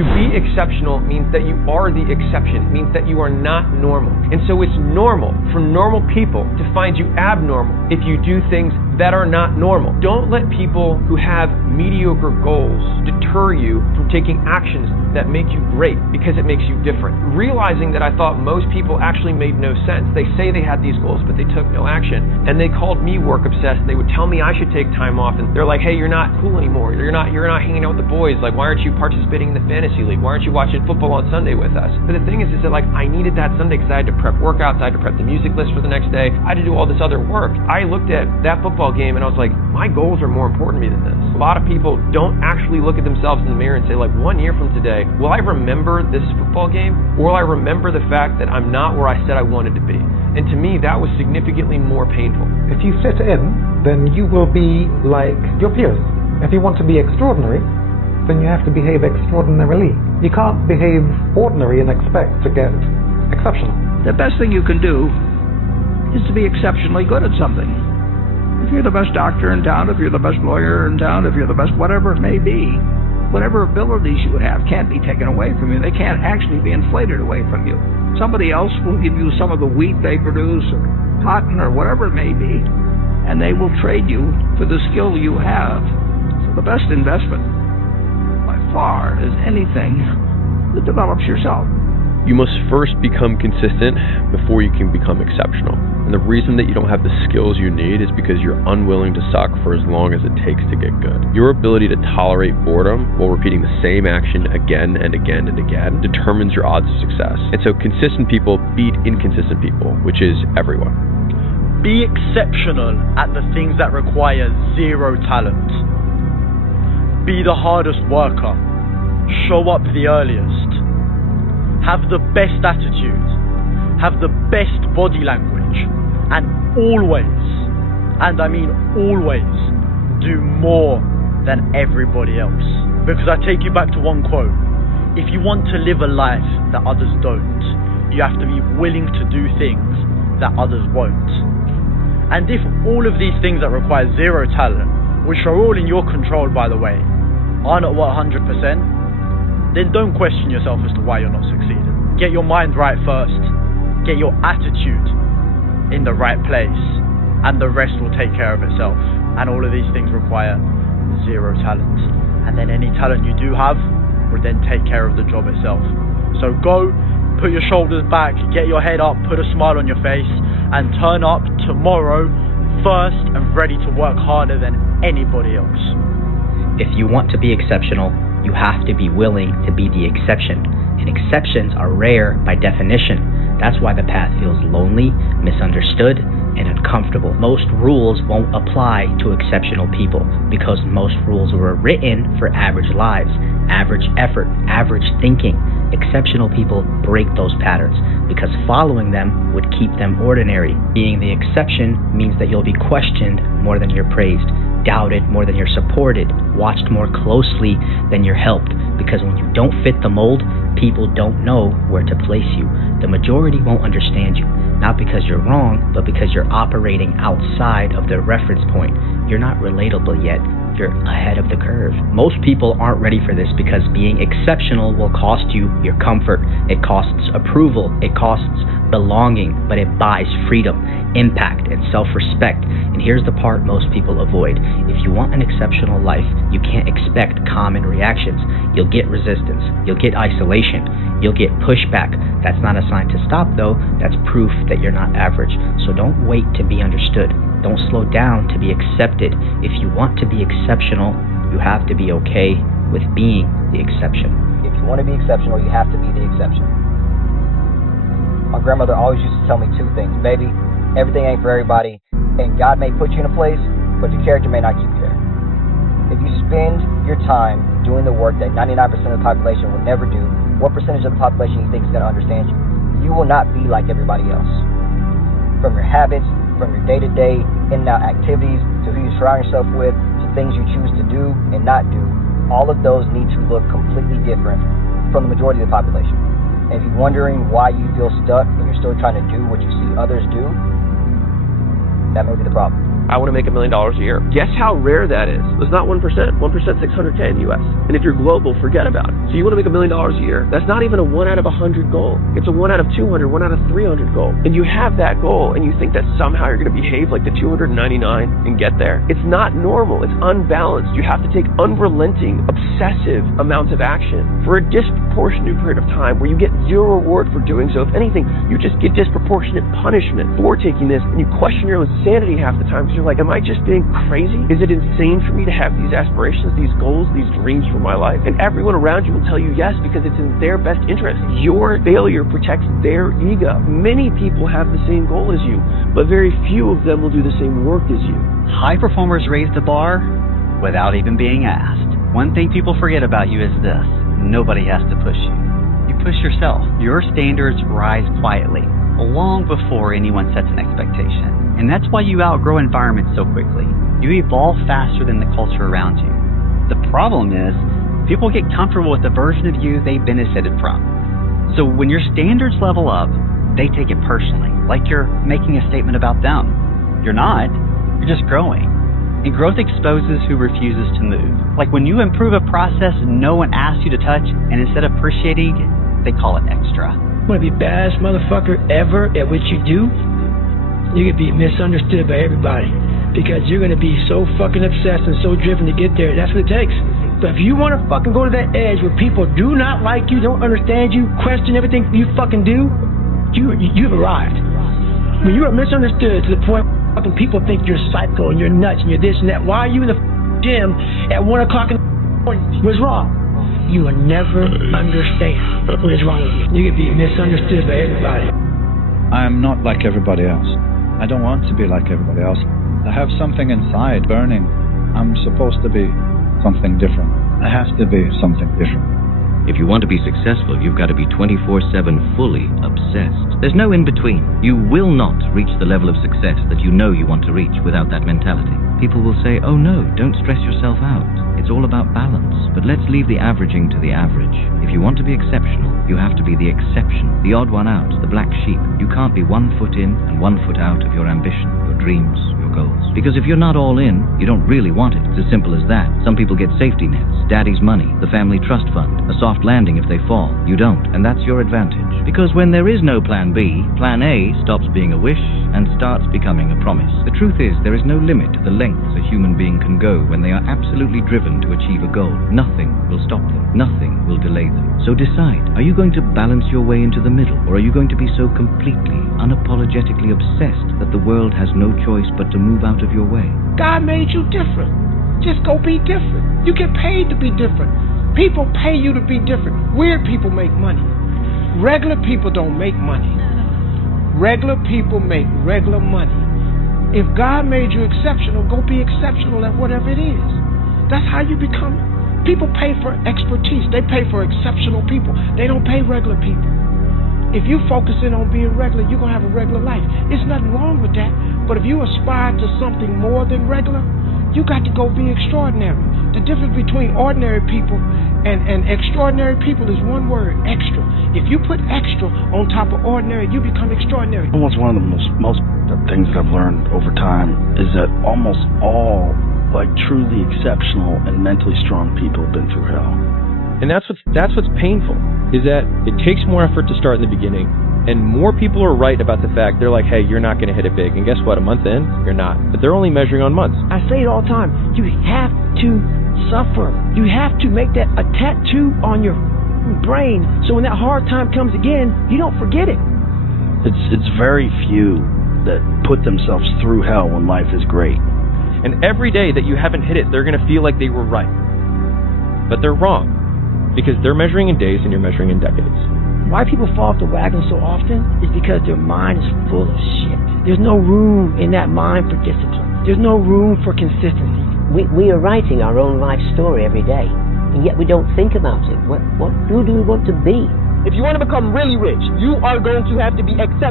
To be exceptional means that you are the exception. It means that you are not normal. And so it's normal for normal people to find you abnormal if you do things that are not normal. Don't let people who have mediocre goals deter you from taking actions that make you great, because it makes you different. Realizing that I thought most people actually made no sense. They say they had these goals, but they took no action. And they called me work obsessed. They would tell me I should take time off, and they're like, hey, you're not cool anymore. You're not hanging out with the boys. Like, why aren't you participating in the fantasy league? Why aren't you watching football on Sunday with us? But the thing is that like I needed that Sunday because I had to prep workouts, I had to prep the music list for the next day, I had to do all this other work. I looked at that football game and I was like, my goals are more important to me than this. A lot of people don't actually look at themselves in the mirror and say, like, 1 year from today, will I remember this football game, or will I remember the fact that I'm not where I said I wanted to be? And to me, that was significantly more painful. If you fit in, then you will be like your peers. If you want to be extraordinary, then you have to behave extraordinarily. You can't behave ordinary and expect to get exceptional. The best thing you can do is to be exceptionally good at something. If you're the best doctor in town, if you're the best lawyer in town, if you're the best whatever it may be, whatever abilities you have can't be taken away from you. They can't actually be inflated away from you. Somebody else will give you some of the wheat they produce, or cotton, or whatever it may be, and they will trade you for the skill you have. So the best investment, by far, is anything that develops yourself. You must first become consistent before you can become exceptional. And the reason that you don't have the skills you need is because you're unwilling to suck for as long as it takes to get good. Your ability to tolerate boredom while repeating the same action again and again and again determines your odds of success. And so consistent people beat inconsistent people, which is everyone. Be exceptional at the things that require zero talent. Be the hardest worker. Show up the earliest. Have the best attitude. Have the best body language. And always, and I mean always, do more than everybody else. Because I take you back to one quote. If you want to live a life that others don't, you have to be willing to do things that others won't. And if all of these things that require zero talent, which are all in your control by the way, are not 100%, then don't question yourself as to why you're not succeeding. Get your mind right first. Get your attitude in the right place, and the rest will take care of itself. And all of these things require zero talent. And then any talent you do have will then take care of the job itself. So go, put your shoulders back, get your head up, put a smile on your face, and turn up tomorrow first and ready to work harder than anybody else. If you want to be exceptional, you have to be willing to be the exception. And exceptions are rare by definition. That's why the path feels lonely, misunderstood, and uncomfortable. Most rules won't apply to exceptional people because most rules were written for average lives, average effort, average thinking. Exceptional people break those patterns because following them would keep them ordinary. Being the exception means that you'll be questioned more than you're praised, doubted more than you're supported, watched more closely than you're helped, because when you don't fit the mold, people don't know where to place you. The majority won't understand you, not because you're wrong, but because you're operating outside of their reference point. You're not relatable yet. You're ahead of the curve. Most people aren't ready for this because being exceptional will cost you your comfort. It costs approval. It costs belonging, but it buys freedom, impact, and self-respect. And here's the part most people avoid. If you want an exceptional life, you can't expect common reactions. You'll get resistance. You'll get isolation. You'll get pushback. That's not a sign to stop, though. That's proof that you're not average. So don't wait to be understood. Don't slow down to be accepted. If you want to be exceptional, you have to be okay with being the exception. If you want to be exceptional, you have to be the exception. My grandmother always used to tell me two things. Baby, everything ain't for everybody, and God may put you in a place, but your character may not keep you there. If you spend your time doing the work that 99% of the population will never do, what percentage of the population you think is going to understand you? You will not be like everybody else. From your habits, from your day-to-day in and out activities, to who you surround yourself with, to things you choose to do and not do, all of those need to look completely different from the majority of the population. And if you're wondering why you feel stuck and you're still trying to do what you see others do, that may be the problem. I want to make $1 million a year. Guess how rare that is? It's not 1%. 1% 600K in the US. And if you're global, forget about it. So you want to make $1 million a year. That's not even a 1 out of 100 goal. It's a 1 out of 200, 1 out of 300 goal. And you have that goal and you think that somehow you're going to behave like the 299 and get there. It's not normal. It's unbalanced. You have to take unrelenting, obsessive amounts of action for a disproportionate period of time where you get zero reward for doing so. If anything, you just get disproportionate punishment for taking this, and you question your own sanity half the time because you're like, am I just being crazy? Is it insane for me to have these aspirations, these goals, these dreams for my life? And everyone around you will tell you yes, because it's in their best interest. Your failure protects their ego. Many people have the same goal as you, but very few of them will do the same work as you. High performers raise the bar without even being asked. One thing people forget about you is this: nobody has to push you. You push yourself. Your standards rise quietly, long before anyone sets an expectation. And that's why you outgrow environments so quickly. You evolve faster than the culture around you. The problem is, people get comfortable with the version of you they benefited from. So when your standards level up, they take it personally, like you're making a statement about them. You're not. You're just growing. And growth exposes who refuses to move. Like when you improve a process no one asks you to touch, and instead of appreciating it, they call it extra. You want to be baddest motherfucker ever at what you do? You could be misunderstood by everybody because you're going to be so fucking obsessed and so driven to get there. That's what it takes. But if you want to fucking go to that edge where people do not like you, don't understand you, question everything you fucking do, you've arrived. When you are misunderstood to the point where fucking people think you're psycho and you're nuts and you're this and that, why are you in the gym at 1 o'clock in the morning? What's wrong? You will never understand what is wrong with you. You can be misunderstood by everybody. I am not like everybody else. I don't want to be like everybody else. I have something inside burning. I'm supposed to be something different. I have to be something different. If you want to be successful, you've got to be 24/7 fully obsessed. There's no in between. You will not reach the level of success that you know you want to reach without that mentality. People will say, oh no, don't stress yourself out. It's all about balance. But let's leave the averaging to the average. If you want to be exceptional, you have to be the exception, the odd one out, the black sheep. You can't be 1 foot in and 1 foot out of your ambition, your dreams, your goals. Because if you're not all in, you don't really want it. It's as simple as that. Some people get safety nets, daddy's money, the family trust fund, a soft landing if they fall. You don't, and that's your advantage. Because when there is no plan B, plan A stops being a wish and starts becoming a promise. The truth is, there is no limit to the lengths a human being can go when they are absolutely driven to achieve a goal. Nothing will stop them. Nothing will delay them. So decide, are you going to balance your way into the middle, or are you going to be so completely, unapologetically obsessed that the world has no choice but to move out of your way? God made you different. Just go be different. You get paid to be different. People pay you to be different. Weird people make money. Regular people don't make money. Regular people make regular money. If God made you exceptional, go be exceptional at whatever it is. That's how you become it. People pay for expertise. They pay for exceptional people. They don't pay regular people. If you focus in on being regular, you're going to have a regular life. There's nothing wrong with that. But if you aspire to something more than regular, you got to go be extraordinary. The difference between ordinary people and extraordinary people is one word: extra. If you put extra on top of ordinary, you become extraordinary. Almost one of the most things that I've learned over time is that almost all truly exceptional and mentally strong people have been through hell. And that's what's painful, is that it takes more effort to start in the beginning, and more people are right about the fact. They're like, hey, you're not going to hit it big. And guess what? A month in, you're not. But they're only measuring on months. I say it all the time. You have to suffer. You have to make that a tattoo on your brain so when that hard time comes again, you don't forget it. It's very few that put themselves through hell when life is great. And every day that you haven't hit it, they're going to feel like they were right. But they're wrong, because they're measuring in days and you're measuring in decades. Why people fall off the wagon so often is because their mind is full of shit. There's no room in that mind for discipline. There's no room for consistency. We are writing our own life story every day, and yet we don't think about it. Who do we want to be? If you want to become really rich, you are going to have to be exceptional.